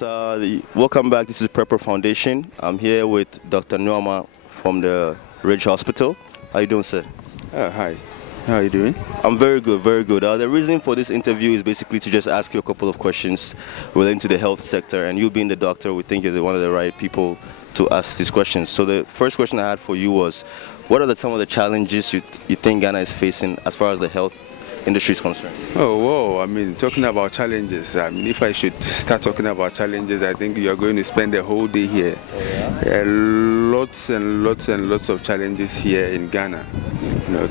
Yes, welcome back. This is Prepr Foundation. I'm here with Dr. Nuama from the Ridge Hospital. How you doing, sir? Hi. How are you doing? I'm very good, very good. The reason for this interview is basically to just ask you a couple of questions relating to the health sector. And you being the doctor, we think you're one of the right people to ask these questions. So the first question I had for you was, what are some of the challenges you think Ghana is facing as far as the health industry is concerned? Oh, whoa. I mean, talking about challenges, if I should start talking about challenges, I think you're going to spend the whole day here. Oh, yeah? Lots and lots and lots of challenges here in Ghana.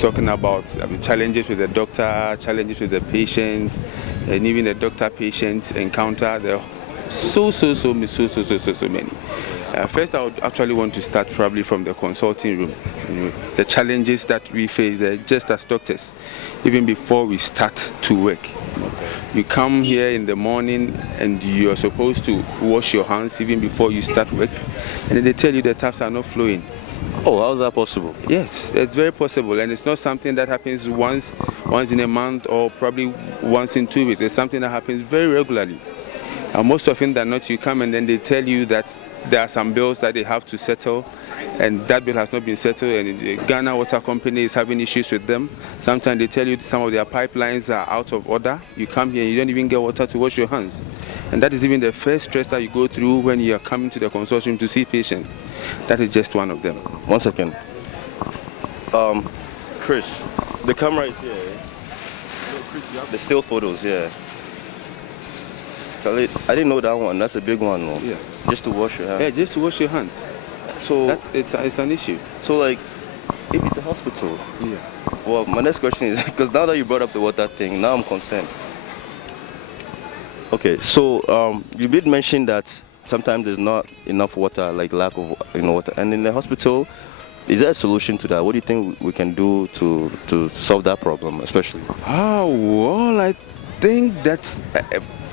Talking about challenges with the doctor, challenges with the patients, and even the doctor-patient encounter. There are so many. First, I would actually want to start probably from the consulting room. The challenges that we face just as doctors, even before we start to work. You come here in the morning and you're supposed to wash your hands even before you start work, and then they tell you the taps are not flowing. Oh, how is that possible? Yes, it's very possible, and it's not something that happens once in a month or probably once in 2 weeks. It's something that happens very regularly. And most often than not, you come and then they tell you that there are some bills that they have to settle, and that bill has not been settled, and the Ghana Water Company is having issues with them. Sometimes they tell you some of their pipelines are out of order. You come here and you don't even get water to wash your hands. And that is even the first stress that you go through when you are coming to the consortium to see patients. That is just one of them. 1 second. Chris, the camera is here. The still photos, yeah. I didn't know that one. That's a big one, though. Yeah. Just to wash your hands. Yeah, just to wash your hands. So it's an issue. So, like, if it's a hospital. Yeah. Well, my next question is, because now that you brought up the water thing, now I'm concerned. Okay, so you did mention that sometimes there's not enough water, like lack of water, and in the hospital, is there a solution to that? What do you think we can do to solve that problem, especially? Well, I think that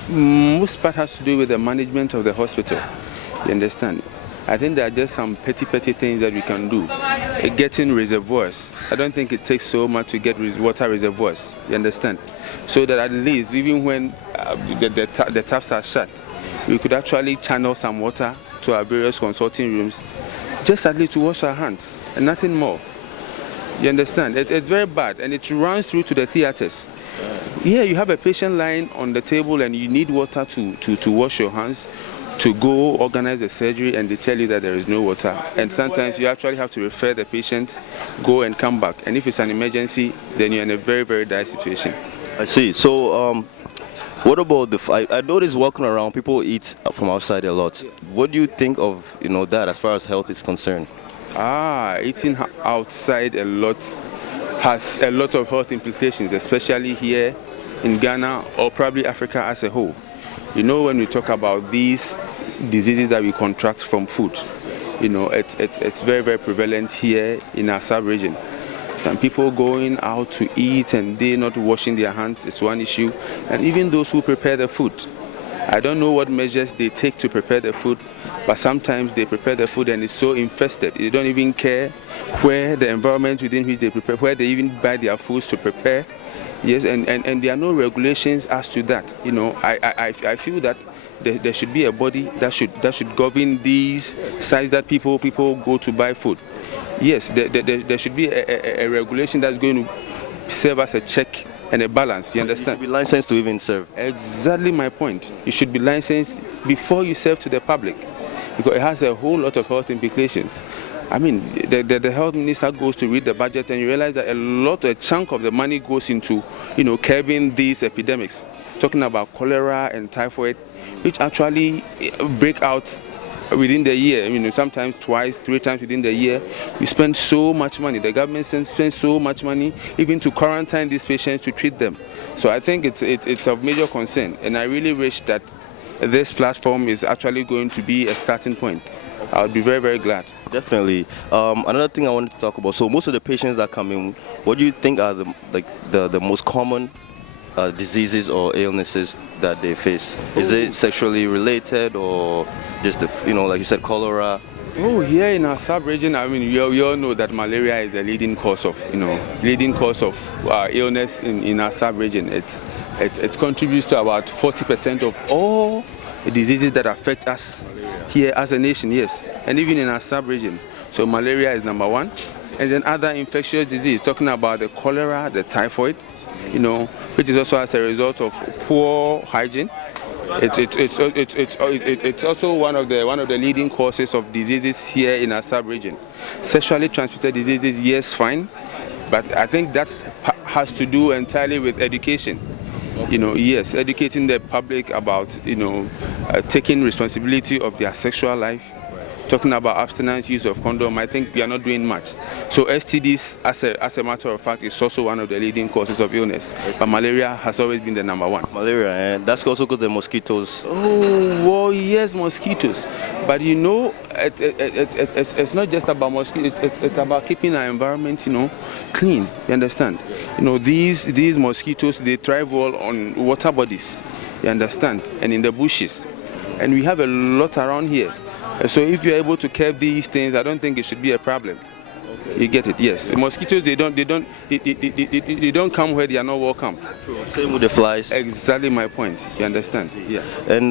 most part has to do with the management of the hospital. You understand? I think there are just some petty things that we can do. Getting reservoirs. I don't think it takes so much to get water reservoirs. You understand? So that at least even when the taps are shut, we could actually channel some water to our various consulting rooms, just at least to wash our hands and nothing more. You understand? It's very bad, and it runs through to the theaters. Yeah, you have a patient lying on the table and you need water to wash your hands, to go organize the surgery, and they tell you that there is no water. And sometimes you actually have to refer the patient, go and come back. And if it's an emergency, then you're in a very, very dire situation. I see. So, what about I notice walking around, people eat from outside a lot. What do you think of, that as far as health is concerned? Eating outside a lot has a lot of health implications, especially here in Ghana or probably Africa as a whole. When we talk about these diseases that we contract from food, it's very, very prevalent here in our sub-region. Some people going out to eat and they not washing their hands, it's one issue. And even those who prepare the food. I don't know what measures they take to prepare the food, but sometimes they prepare the food and it's so infested. They don't even care where the environment within which they prepare, where they even buy their foods to prepare. Yes, and there are no regulations as to that. I feel that there should be a body that should govern these sites that people go to buy food. Yes, there should be a regulation that's going to serve as a check and a balance. You understand? You should be licensed to even serve. Exactly my point. You should be licensed before you serve to the public, because it has a whole lot of health implications. I mean, the health minister goes to read the budget and you realize that a chunk of the money goes into, curbing these epidemics. Talking about cholera and typhoid, which actually break out within the year. Sometimes twice, 3 times within the year. We spend so much money. The government spends so much money even to quarantine these patients to treat them. So I think it's of major concern, and I really wish that this platform is actually going to be a starting point. I would be very, very glad. Definitely. Another thing I wanted to talk about. So most of the patients that come in, what do you think are the most common diseases or illnesses that they face? Is it sexually related or just like you said, cholera? Here in our sub-region, we all know that malaria is the leading cause of illness in our sub-region. It contributes to about 40% of all diseases that affect us here as a nation, yes, and even in our sub-region. So malaria is number one, and then other infectious disease, talking about the cholera, the typhoid, which is also as a result of poor hygiene. It's also one of the leading causes of diseases here in our sub-region. Sexually transmitted diseases, yes, fine, but I think that has to do entirely with education. Yes, educating the public about taking responsibility of their sexual life. Talking about abstinence, use of condom, I think we are not doing much. So STDs, as a matter of fact, is also one of the leading causes of illness. But malaria has always been the number one. Malaria, and that's also because the mosquitoes. Oh, well, yes, mosquitoes. But it's not just about mosquitoes. It's about keeping our environment, clean. You understand? These mosquitoes, they thrive well on water bodies. You understand? And in the bushes. And we have a lot around here. So if you're able to curb these things, I don't think it should be a problem. Okay. You get it? Yes. The mosquitoes, they don't come where they are not welcome. True. Same with the flies. Exactly my point. You understand? Yeah. And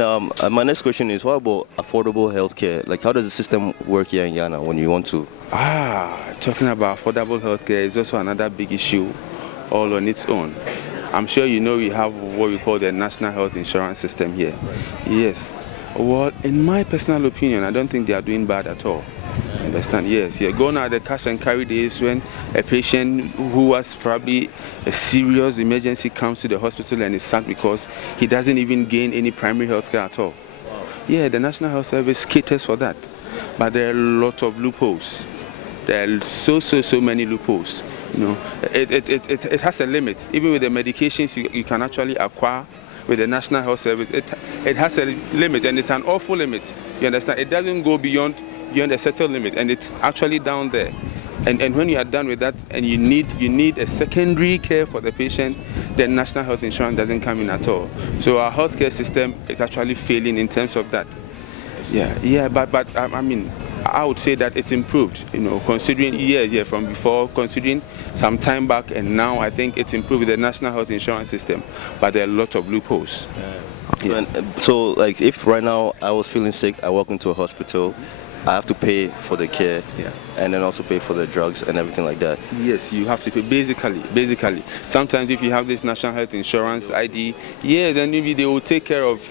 my next question is, what about affordable healthcare? Like, how does the system work here in Ghana when you want to? Talking about affordable healthcare is also another big issue, all on its own. I'm sure we have what we call the National Health Insurance System here. Yes. Well, in my personal opinion, I don't think they are doing bad at all. Understand? Yes. Yeah. Gone are the cash and carry days when a patient who has probably a serious emergency comes to the hospital and is sacked because he doesn't even gain any primary health care at all. Yeah, the National Health Service caters for that. But there are a lot of loopholes. There are so many loopholes. It has a limit. Even with the medications you can actually acquire with the National Health Service, it has a limit, and it's an awful limit. You understand? It doesn't go beyond a certain limit, and it's actually down there. And when you are done with that, and you need a secondary care for the patient, then National Health Insurance doesn't come in at all. So our healthcare system is actually failing in terms of that. Yeah. But I mean, I would say that it's improved, considering from before, considering some time back, and now I think it's improved with the National Health Insurance System, but there are a lot of loopholes. Yeah. So, like, if right now I was feeling sick, I walk into a hospital, I have to pay for the care, and then also pay for the drugs and everything like that. Yes, you have to pay, basically. Sometimes if you have this National Health Insurance ID, then maybe they will take care of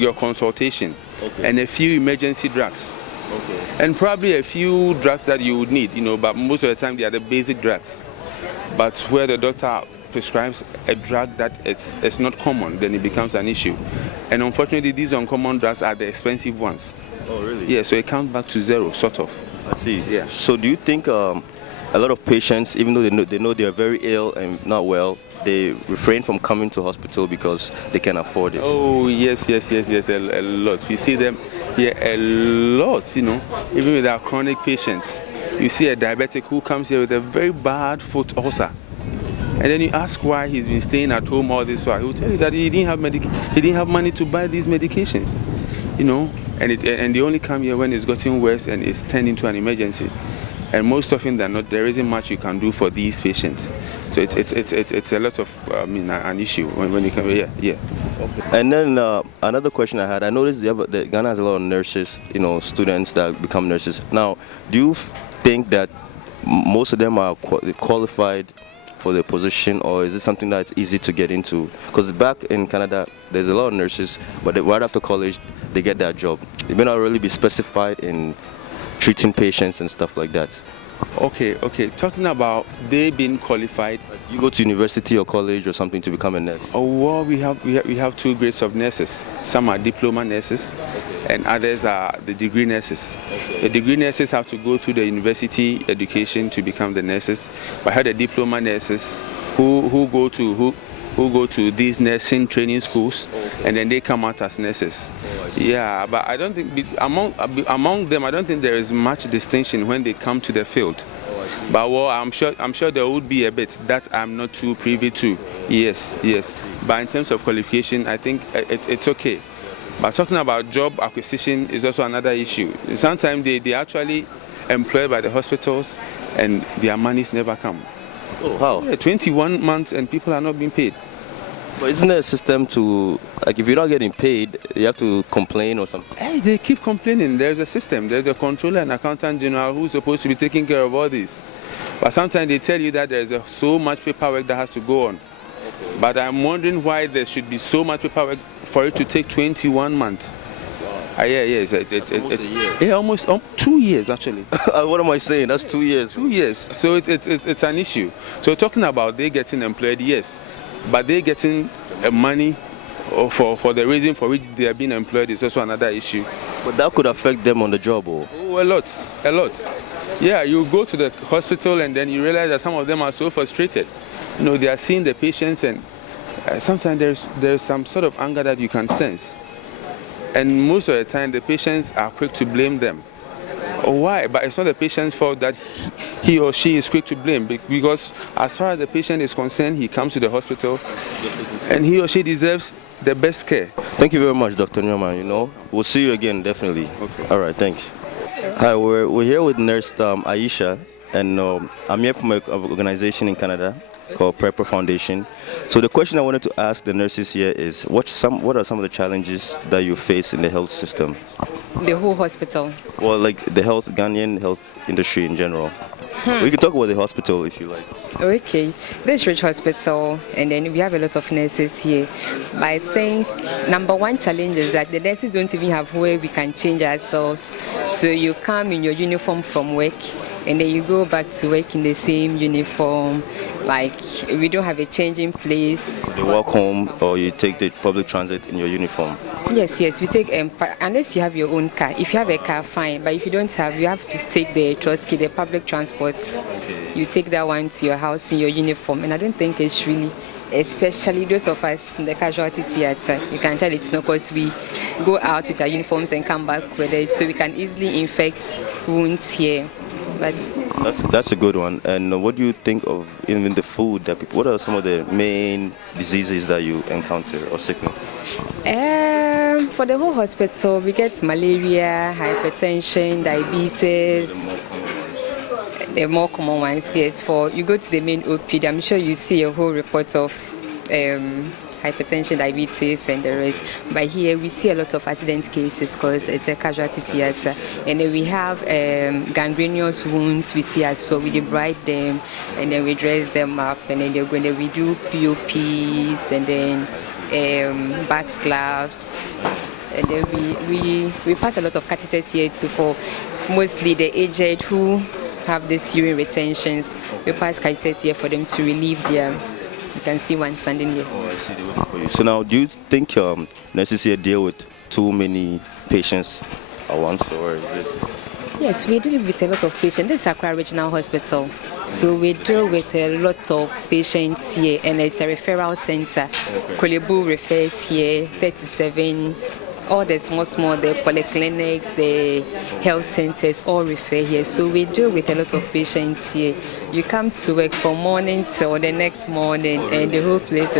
your consultation, and a few emergency drugs. Okay. And probably a few drugs that you would need, but most of the time they are the basic drugs. But where the doctor prescribes a drug that it's not common, then it becomes an issue. And unfortunately, these uncommon drugs are the expensive ones. Oh, really? Yeah, so it comes back to zero, sort of. I see. Yeah. So do you think a lot of patients, even though they know they are very ill and not well, they refrain from coming to hospital because they can afford it? Oh, yes, a lot. We see them here a lot, even with our chronic patients. You see a diabetic who comes here with a very bad foot ulcer. And then you ask why he's been staying at home all this while. He will tell you that he didn't have money to buy these medications, and they only come here when it's gotten worse and it's turned into an emergency. And most often than not, there isn't much you can do for these patients. So it's a lot of an issue when you come here. Yeah. Okay. And then another question I had, I noticed that Ghana has a lot of nurses, students that become nurses. Now, do you think that most of them are qualified for the position, or is it something that's easy to get into? Because back in Canada, there's a lot of nurses, but right after college, they get that job. They may not really be specified in treating patients and stuff like that. Okay. Talking about they being qualified. You go to university or college or something to become a nurse. Oh, well, we have two grades of nurses. Some are diploma nurses, and others are the degree nurses. The degree nurses have to go through the university education to become the nurses. But I had the diploma nurses who go to these nursing training schools, and then they come out as nurses. Yeah, but I don't think among them, I don't think there is much distinction when they come to the field. But well, I'm sure there would be a bit that I'm not too privy to. Yes. But in terms of qualification, I think it's okay. But talking about job acquisition is also another issue. Sometimes they actually employed by the hospitals, and their monies never come. Oh, how? Yeah, 21 months and people are not being paid. But isn't there a system to, like, if you're not getting paid, you have to complain or something? Hey, they keep complaining. There's a system. There's a controller and accountant general who's supposed to be taking care of all this. But sometimes they tell you that there's so much paperwork that has to go on. But I'm wondering why there should be so much paperwork for it to take 21 months. Yeah, it's almost a year. Yeah, almost 2 years actually. What am I saying? That's 2 years. 2 years. So it's an issue. So talking about they getting employed, yes, but they getting money for the reason for which they are being employed is also another issue. But that could affect them on the job, or? Oh, a lot. Yeah, you go to the hospital and then you realize that some of them are so frustrated. You know, they are seeing the patients and sometimes there's some sort of anger that you can sense. And most of the time, the patients are quick to blame them. Why? But it's not the patient's fault that he or she is quick to blame, because as far as the patient is concerned, he comes to the hospital and he or she deserves the best care. Thank you very much, Dr. Newman. You know, we'll see you again, definitely. Okay. All right, thanks. Hi, we're here with Nurse Aisha, and I'm here from an organization in Canada called Prepr Foundation. So the question I wanted to ask the nurses here is, what are some of the challenges that you face in the health system? The whole hospital. Well, like the Ghanaian health industry in general. We can talk about the hospital if you like. Okay, this rich hospital, and then we have a lot of nurses here. But I think number one challenge is that the nurses don't even have where we can change ourselves. So you come in your uniform from work, and then you go back to work in the same uniform. Like, we don't have a changing place. You walk home or you take the public transit in your uniform? Yes, we take, unless you have your own car. If you have a car, fine. But if you don't have, you have to take the Trotsky, the public transport. Okay. You take that one to your house in your uniform. And I don't think it's really, especially those of us in the casualty theater, you can tell it's not because we go out with our uniforms and come back with it, so we can easily infect wounds here. But that's a good one. And what do you think of even the food that people? What are some of the main diseases that you encounter or sickness? For the whole hospital, we get malaria, hypertension, diabetes. The more common ones, yes. For you go to the main OPD, I'm sure you see a whole report of hypertension, diabetes, and the rest. But here we see a lot of accident cases because it's a casualty theater. And then we have gangrenous wounds we see as well. We debride them and then we dress them up, and then we do POPs and then back slabs. And then we pass a lot of catheters here too for mostly the aged who have these urine retentions. We pass catheters here for them to relieve their. You can see one standing here. Oh, I see. They're waiting for you. So now, do you think nurses here deal with too many patients at once, or is it? Yes, we deal with a lot of patients. This is Accra Regional Hospital. So we deal with a lot of patients here, and it's a referral center. Kolebu refers here, 37. All the small, the polyclinics, the health centers all refer here. So we deal with a lot of patients here. You come to work from morning till the next morning, and the whole place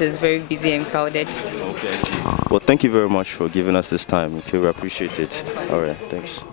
is very busy and crowded. Okay, I see. Well, thank you very much for giving us this time. Okay, we appreciate it. All right, thanks.